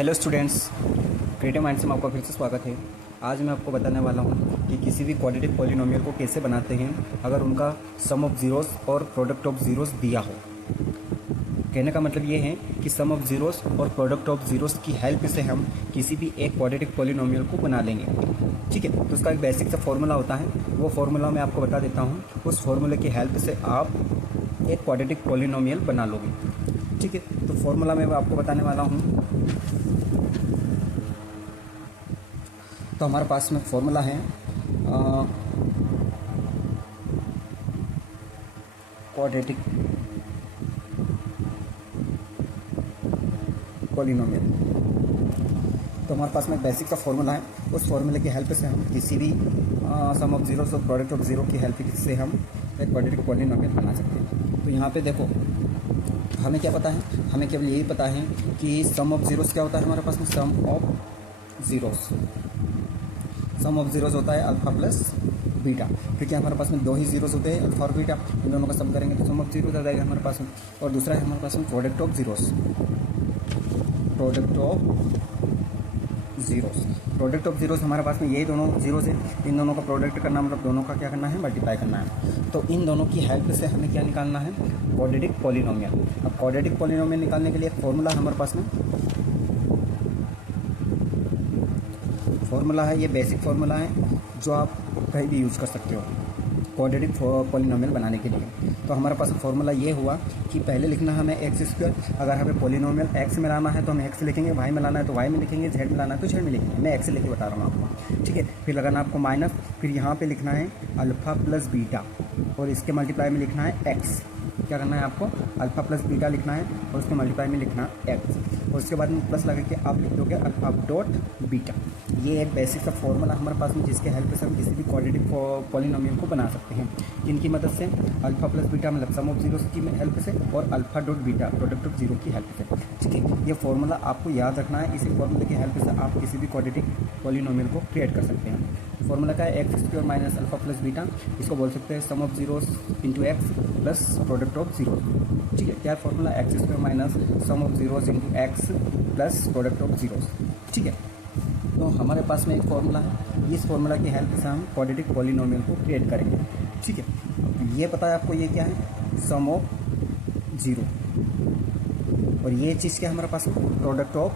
Hello students, creative mind से में आपका फिर से स्वागत है। आज मैं आपको बताने वाला हूं कि किसी भी क्वाड्रेटिक पॉलिनोमियल को कैसे बनाते हैं अगर उनका सम ऑफ ज़ीरोस और प्रोडक्ट ऑफ ज़ीरोस दिया हो। कहने का मतलब ये है कि सम ऑफ ज़ीरोस और प्रोडक्ट ऑफ ज़ीरोस की हेल्प से हम किसी भी एक क्वाड्रेटिक पॉलिनोमियल को बना लेंगे। ठीक है, तो उसका एक बेसिक सा फॉर्मूला होता है, वो फॉर्मूला मैं आपको बता देता हूँ। उस फॉर्मूले की हेल्प से आप एक क्वाड्रेटिक पॉलिनोमियल बना लोगे। ठीक है, तो फॉर्मूला मैं आपको बताने वाला हूँ। तो हमारे पास में फॉर्मूला है क्वाड्रेटिक पॉलिनोमियल। तो हमारे पास में बेसिक का फॉर्मूला है, उस फॉर्मूले की हेल्प से हम किसी भी सम ऑफ जीरो और प्रोडक्ट ऑफ जीरो की हेल्प से हम एक क्वाड्रेटिक पॉलिनोमियल बना सकते हैं। तो यहाँ पे देखो, हमें क्या पता है, हमें केवल यही पता है कि सम ऑफ जीरोस क्या होता है हमारे पास में। सम ऑफ जीरोस होता है अल्फा प्लस बीटा, क्योंकि हमारे पास में दो ही जीरोस होते हैं, अल्फा और बीटा। इन दोनों का सम करेंगे तो सम ऑफ जीरोस आ जाएगा हमारे पास में। और दूसरा है हमारे पास में product of zeros. Product of zeros हमारे पास में यही दोनों जीरोस है, इन दोनों का प्रोडक्ट करना मतलब दोनों का क्या करना है, मल्टीप्लाई करना है। तो इन दोनों की हेल्प से हमें क्या निकालना है, क्वाड्रेटिक पॉलिनोमियल। अब क्वाड्रेटिक पॉलिनोमियल निकालने के लिए एक फॉर्मूला हमारे पास में, फॉर्मूला है, ये बेसिक फार्मूला है जो आप कहीं भी यूज़ कर सकते हो क्वाड्रेटिक पॉलिनोमियल बनाने के लिए। तो हमारे पास फॉर्मूला ये हुआ कि पहले लिखना है हमें एक्स स्क्वायर। अगर हमें पॉलिनोमियल एक्स में लाना है तो हम एक्स लिखेंगे, वाई में लाना है तो वाई में लिखेंगे, जेड में लाना है तो जेड में लिखेंगे। मैं एक्स लेके बता रहा हूँ आपको। ठीक है, फिर लगाना आपको माइनस, फिर यहाँ पे लिखना है अल्फ़ा प्लस बीटा और इसके मल्टीप्लाई में लिखना है एक्स। क्या करना है आपको, अल्फ़ा प्लस बीटा लिखना है और उसके मल्टीप्लाई में लिखना है एक्स, और उसके बाद में प्लस लगा के आप लिख दोगे अल्फ़ा डॉट बीटा। ये एक बेसिक सा फॉर्मूला हमारे पास में, जिसके हेल्प से हम किसी भी क्वाड्रेटिक पॉलिनोमियल को बना सकते हैं। इनकी मदद से अल्फ़ा प्लस बीटा मतलब सम ऑफ जीरोस की हेल्प से, और alpha dot beta product of zero की हेल्प से। ठीक है, ये फॉर्मूला आपको याद रखना है। इसी फॉर्मूले की हेल्प से आप किसी भी क्वाड्रेटिक पॉलिनोमियल को क्रिएट कर सकते हैं। फॉर्मूला का है x square minus alpha plus beta, इसको बोल सकते हैं sum of zeros into x plus product of zero. ठीक है, क्या formula, x square minus sum of zeros into x plus product of zeros. ठीक है, तो हमारे पास में एक फॉर्मूला है, इस फॉर्मूला की हेल्प से हम क्वाड्रेटिक पॉलिनोमियल को क्रिएट करेंगे। ठीक है, ये पता है आपको, ये क्या है, सम ऑफ जीरो, और ये चीज़ क्या है हमारे पास में, प्रोडक्ट ऑफ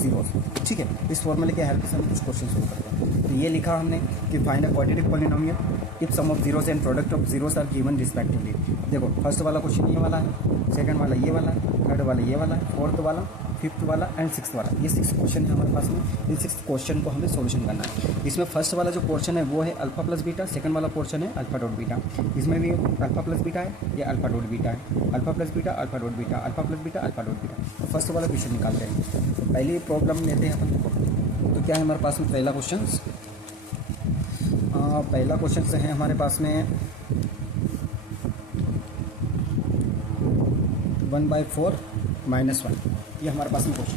जीरोस। ठीक है, इस फॉर्मूले के हेल्प से हम कुछ क्वेश्चन सोल्व करते हैं। तो ये लिखा हमने कि find a quadratic polynomial if sum of zeros and product of zeros are given respectively. देखो, फर्स्ट वाला क्वेश्चन ये वाला है, सेकंड वाला ये वाला है, थर्ड वाला ये वाला है, फोर्थ वाला, फिफ्थ वाला एंड सिक्स्थ वाला। ये 6 क्वेश्चन है हमारे पास में। इन 6 क्वेश्चन को हमें सॉल्यूशन करना है। इसमें फर्स्ट वाला जो पोर्शन है वो है अल्फा प्लस बीटा, सेकंड वाला पोर्शन है अल्फा डॉट बीटा। इसमें भी अल्फा प्लस बीटा है, ये अल्फा डॉट बीटा है, alpha plus beta, alpha dot beta, alpha plus beta, alpha dot beta. तो फर्स्ट वाला क्वेश्चन निकालते हैं। तो पहली प्रॉब्लम लेते हैं अपन। तो क्या है हमारे पास में पहला क्वेश्चन, पहला क्वेश्चन से है हमारे पास में 1/4 -1। ये हमारे पास में क्वेश्चन।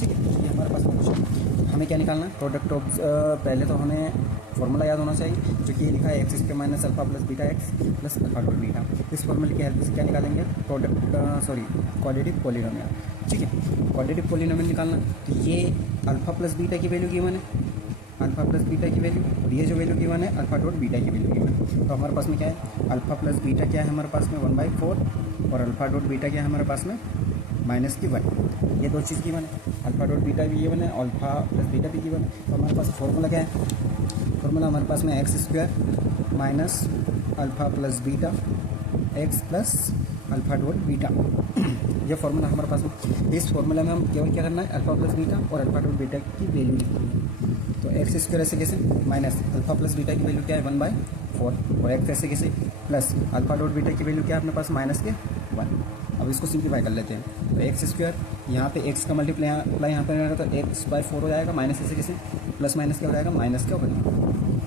ठीक है, ये हमारे पास में क्वेश्चन। हमें क्या निकालना है, प्रोडक्ट ऑफ, पहले तो हमें फॉर्मूला याद होना चाहिए, जो कि ये लिखा है x square minus alpha plus beta x plus alpha dot beta. इस फॉर्मूले की हेल्प से क्या निकालेंगे, क्वाड्रेटिक पॉलिनोमियल। ठीक है, क्वाड्रेटिक पॉलिनोमियल निकालना। तो ये अल्फा प्लस बीटा की वैल्यू गिवन है, अल्फा प्लस बीटा की वैल्यू, और ये जो वैल्यू गिवन है अल्फा डॉट बीटा की वैल्यू गिवन है। तो हमारे पास में क्या है, अल्फा प्लस बीटा क्या है हमारे पास में 1/4, और अल्फा डॉट बीटा क्या है हमारे पास में -1। ये दो चीज़ गिवन है, अल्फा डॉट बीटा भी गिवन है, अल्फा प्लस बीटा भी गिवन है। तो हमारे पास फॉर्मूला क्या है, फॉर्मूला हमारे पास में x square minus alpha plus beta x plus alpha dot beta. ये फॉर्मूला हमारे पास में। इस फॉर्मूला में हम केवल क्या करना है, अल्फा प्लस बीटा और अल्फा डॉट बीटा की वैल्यू लिखनी है। तो एक्स स्क्वायर ऐसे कैसे, माइनस अल्फा प्लस बीटा की वैल्यू क्या है 1/4, और एक्स ऐसे कैसे, प्लस अल्फा डॉट बीटा की वैल्यू क्या है अपने पास -1। अब इसको सिंप्लीफाई कर लेते हैं। तो एक्स स्क्वायर, यहाँ पे एक्स का मल्टीप्लाई यहाँ पर रहेगा तो x/4 हो जाएगा, माइनस ऐसे कैसे, प्लस माइनस क्या हो जाएगा, माइनस क्या होगा।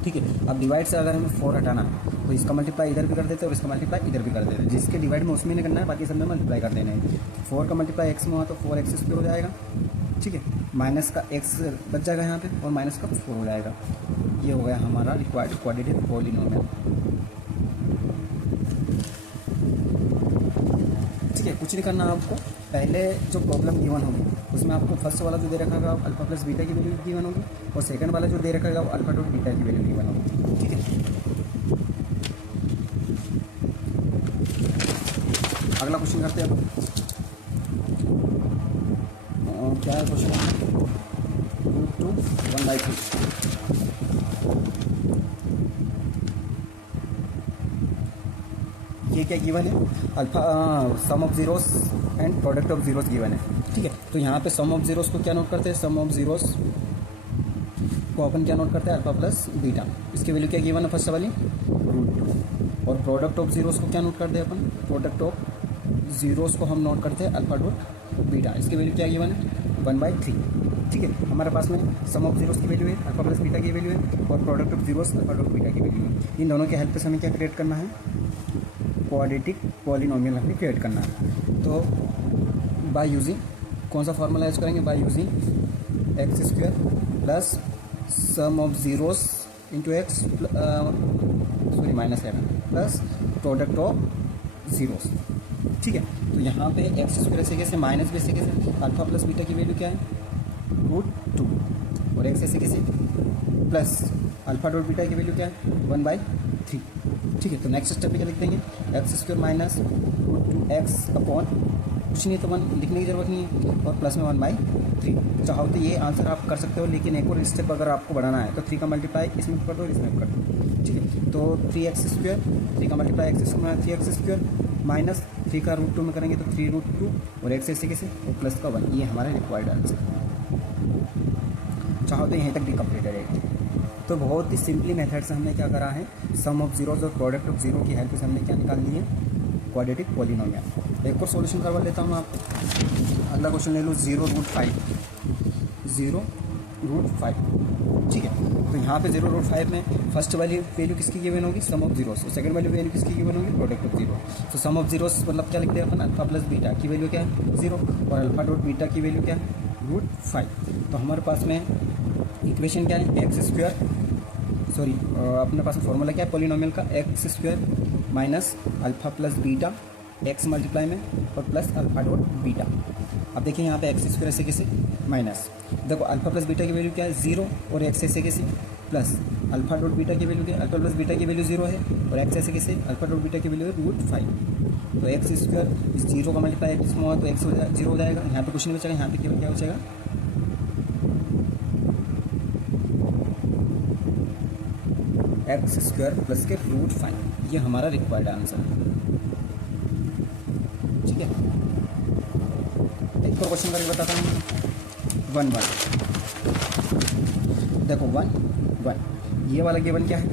ठीक है, अब डिवाइड से अगर हमें 4 हटाना है तो इसका मल्टीप्लाई इधर भी कर देते हैं और इसका मल्टीप्लाई इधर भी कर देते हैं। जिसके डिवाइड में उसमें नहीं करना है, बाकी सब में मल्टीप्लाई कर देना है। 4 का मल्टीप्लाई एक्स में हुआ तो 4x स्क्वायर हो जाएगा। ठीक है, माइनस का x बच जाएगा यहाँ पे और माइनस का 4 हो जाएगा। ये हो गया हमारा रिक्वायर्ड क्वाड्रेटिक पॉलिनोमियल। ठीक है, कुछ नहीं करना आपको। पहले जो प्रॉब्लम गिवन होगी उसमें आपको फर्स्ट वाला जो दे रखा होगा अल्फा प्लस बीटा की वैल्यू गिवन होगी, और सेकंड वाला जो दे रखा होगा अल्फा डॉट बीटा की वैल्यू गिवन होगी। ठीक है, अगला क्वेश्चन करते हैं अब। क्या है क्वेश्चन? Root two 1/3। ये क्या गिवन है? Alpha sum of zeros and product of zeros given है। ठीक है, तो यहाँ पे सम ऑफ जीरोस को क्या नोट करते हैं? सम ऑफ जीरोस को अपन क्या नोट करते हैं? Alpha plus beta. इसकी वैल्यू क्या गिवन है? फर्स्ट वाली रूट टू। और प्रोडक्ट ऑफ जीरोस को क्या नोट करते हैं अपन? प्रोडक्ट ऑफ जीरोस को हम नोट करते हैं अल्फा डॉट बीटा। इसकी वैल्यू क्या गिवन है? 1/3। ठीक है, हमारे पास में सम ऑफ जीरोस की वैल्यू है, अल्फा प्लस बीटा की वैल्यू है, और product of zeros alpha dot beta की वैल्यू है। इन दोनों के हेल्प से हमें क्या क्रिएट करना है? क्वाड्रेटिक पॉलिनोमियल हमें क्रिएट करना है। तो बाय यूजिंग कौन सा फॉर्मूला यूज करेंगे? By using x square plus sum of zeros into x -11 plus product of zeros. ठीक है, तो यहाँ पे एक्स स्क्वायर ऐसे कैसे, माइनस भी ऐसे कैसे, अल्फा प्लस बीटा की वैल्यू क्या है? रूट टू, और एक्स ऐसे कैसे प्लस अल्फा डॉट बीटा की वैल्यू क्या है? 1/3। ठीक है, तो नेक्स्ट स्टेप पे क्या लिख देंगे? X square minus root two x upon कुछ नहीं तो 1 लिखने की जरूरत नहीं है, और प्लस में 1/3। चाहो तो ये आंसर आप कर सकते हो, लेकिन एक और स्टेप अगर आपको बढ़ाना है तो 3 का मल्टीप्लाई इसमें कर दो, इसमें कर दो। ठीक है, तो 3x स्क्वायर, 3 का multiply x square 3x square minus 3 का रूट 2 में करेंगे तो 3 रूट 2, और एक्स ऐसे कैसे, और प्लस का 1। ये हमारा रिक्वायर्ड आंसर। चाहो तो यहीं तक भी कंप्लीटेड है। तो बहुत ही सिंपली मेथड से हमने क्या करा है? सम ऑफ जीरोज और प्रोडक्ट ऑफ जीरो की हेल्प से हमने क्या निकाल ली है? Quadratic polynomial. एक और सॉल्यूशन करवा लेता हूँ आपको। अगला क्वेश्चन ले लो 0√5। 0√5। ठीक है, तो यहाँ पे 0√5 में फर्स्ट वाली वैल्यू किसकी गिवन होगी? सम ऑफ जीरोस। और सेकंड वाली वैल्यू किसकी गिवन होगी? Product of zero. तो सम ऑफ जीरोस मतलब क्या लिखते हैं अपन? अल्फा प्लस बीटा की वैल्यू क्या है? 0, और अल्फा डॉट बीटा की वैल्यू क्या है? √5। तो हमारे पास में इक्वेशन क्या है? एक्स स्क्वायर, सॉरी अपने पास फॉर्मूला क्या है पॉलिनोमियल का? X square minus alpha plus beta x multiply में और प्लस अल्फा डॉट बीटा। अब देखिए यहाँ पे एक्स स्क्वायर ऐसे कैसे माइनस, देखो अल्फा प्लस बीटा की वैल्यू क्या है? 0, और एक्स ऐसे कैसे प्लस अल्फा डॉट बीटा की वैल्यू क्या है? अल्फा प्लस बीटा की वैल्यू 0 है, और एक्स ऐसे कैसे अल्फा डॉट बीटा की वैल्यू है √5। तो एक्स स्क्वायर 0 का मल्टीप्लाई एक्स में हुआ तो एक्स 0 हो जाएगा। यहाँ पे कुछ नहीं बचेगा, यहाँ पे केवल क्या बचेगा? एक्स स्क्वायर प्लस के √5। ये हमारा रिक्वायर्ड आंसर है। ठीक है, एक और क्वेश्चन करके बताता हूँ। 1 1, देखो 1 1, ये वाला गिवन क्या है?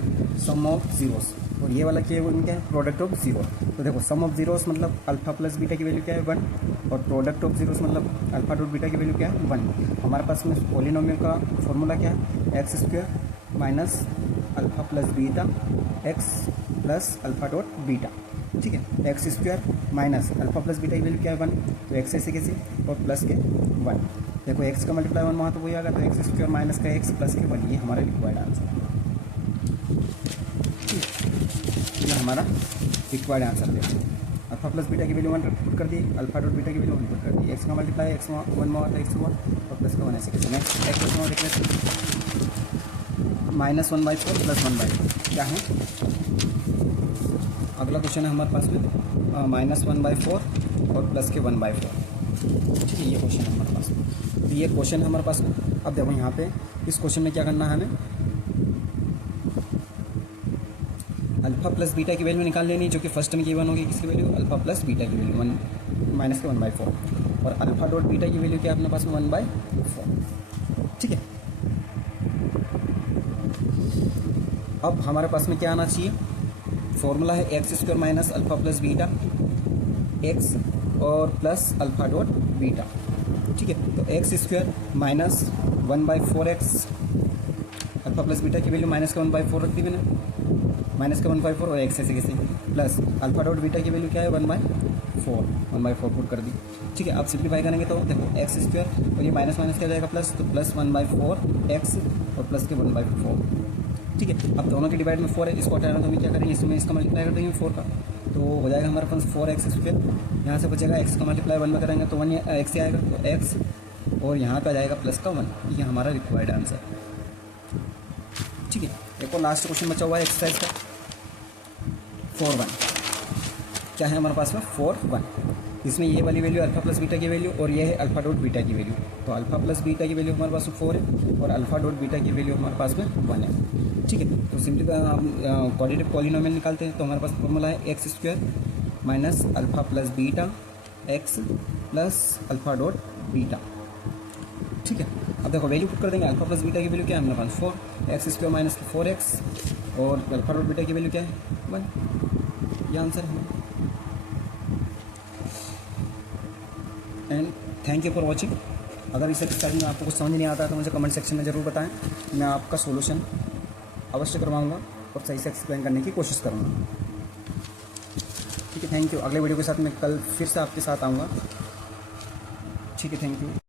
सम ऑफ जीरोस, और ये वाला गिवन क्या है? Product of zero. तो देखो सम ऑफ जीरोस मतलब अल्फा प्लस बीटा की वैल्यू क्या है? 1, और प्रोडक्ट ऑफ जीरोस मतलब अल्फा डॉट बीटा की वैल्यू क्या है? 1। हमारे पास में पॉलिनोमियल का फॉर्मूला क्या है? X square minus alpha plus beta x plus alpha dot beta. ठीक है, x square minus alpha plus beta की वैल्यू क्या है? 1, तो एक्स ऐसे कैसे, और प्लस के 1। देखो एक्स का मल्टीप्लाई 1 वहाँ तो वही आ गया, तो एक्स स्क्वायर माइनस का एक्स प्लस के 1। ये हमारा रिक्वायर्ड आंसर है। ये हमारा रिक्वायर्ड आंसर है। अल्फा प्लस बीटा की वैल्यू 1 पुट कर दी, अल्फा डॉट बीटा की वैल्यू 1 पुट कर दी, एक्स का मल्टीप्लाई एक्स 1 में हुआ था एक्स 1, और प्लस का 1 ऐसे कैसे। नेक्स्ट एक्स में देख लेते -1/4 प्लस 1/4 क्या है? अगला क्वेश्चन है हमारे पास में -1/4 और प्लस के 1/4। ठीक है, ये क्वेश्चन है हमारे पास में। तो ये क्वेश्चन है हमारे पास में। अब देखो यहाँ पे इस क्वेश्चन में क्या करना है हमें? अल्फा प्लस बीटा की वैल्यू निकाल लेनी, जो कि फर्स्ट में गिवन होगी। किसकी वैल्यू? अल्फा प्लस बीटा की वैल्यू 1 माइनस के 1/4, और अल्फा डॉट बीटा की वैल्यू क्या है अपने पास में? 1/4। ठीक है, अब हमारे पास में क्या आना चाहिए? फॉर्मूला है x square minus alpha plus beta x और प्लस अल्फा डॉट बीटा। ठीक है, तो x square minus 1/4x alpha plus beta की वैल्यू माइनस का 1/4 रख दी मैंने, माइनस का 1/4, और एक्स ऐसे कैसे प्लस अल्फा डॉट बीटा की वैल्यू क्या है? 1/4 पुट कर दी। ठीक है, अब सिंप्लीफाई करेंगे तो देखो एक्स स्क्वायर और ये माइनस माइनस क्या जाएगा प्लस, तो प्लस 1/4x और प्लस के 1/4। ठीक है, अब दोनों के डिवाइड में 4 है, इसको हटाना तो हम क्या करेंगे? इसमें इसका मल्टीप्लाई कर देंगे 4 का, तो हो जाएगा हमारे पास 4x स्क्वायर यहाँ से बचेगा एक्स का मल्टीप्लाई 1 में करेंगे तो 1 एक्स ही आएगा, तो एक्स और यहाँ पे आ जाएगा प्लस का 1। ये हमारा रिक्वायर्ड आंसर। ठीक है, एक और लास्ट क्वेश्चन बचा हुआ है एक्सरसाइज का 4-1। क्या है हमारे पास में 4-1। इसमें ये वाली वैल्यू अल्फा प्लस बीटा की वैल्यू और ये है अल्फा डॉट बीटा की वैल्यू। तो अल्फा प्लस बीटा की वैल्यू हमारे पास में 4 है और अल्फा डॉट बीटा की वैल्यू हमारे पास में 1 है। ठीक है, तो सिंपली हम क्वाड्रेटिक पॉलिनोमियल निकालते हैं। तो हमारे पास फॉर्मूला है x square minus alpha plus beta x plus alpha dot beta. ठीक है, अब देखो वैल्यू पुट कर देंगे। अल्फा प्लस बीटा की वैल्यू क्या है हमारे पास 4, एक्स स्क्वायर माइनस 4x और अल्फा डॉट बीटा की वैल्यू क्या है 1। ये आंसर है। And thank you for watching. अगर इस एक्सरसाइज में आपको कुछ समझ नहीं आता तो मुझे कमेंट सेक्शन में ज़रूर बताएं, मैं आपका सोल्यूशन अवश्य करवाऊँगा और सही से एक्सप्लेन करने की कोशिश करूँगा। ठीक है, थैंक यू। अगले वीडियो के साथ मैं कल फिर से आपके साथ आऊँगा। ठीक है, थैंक यू।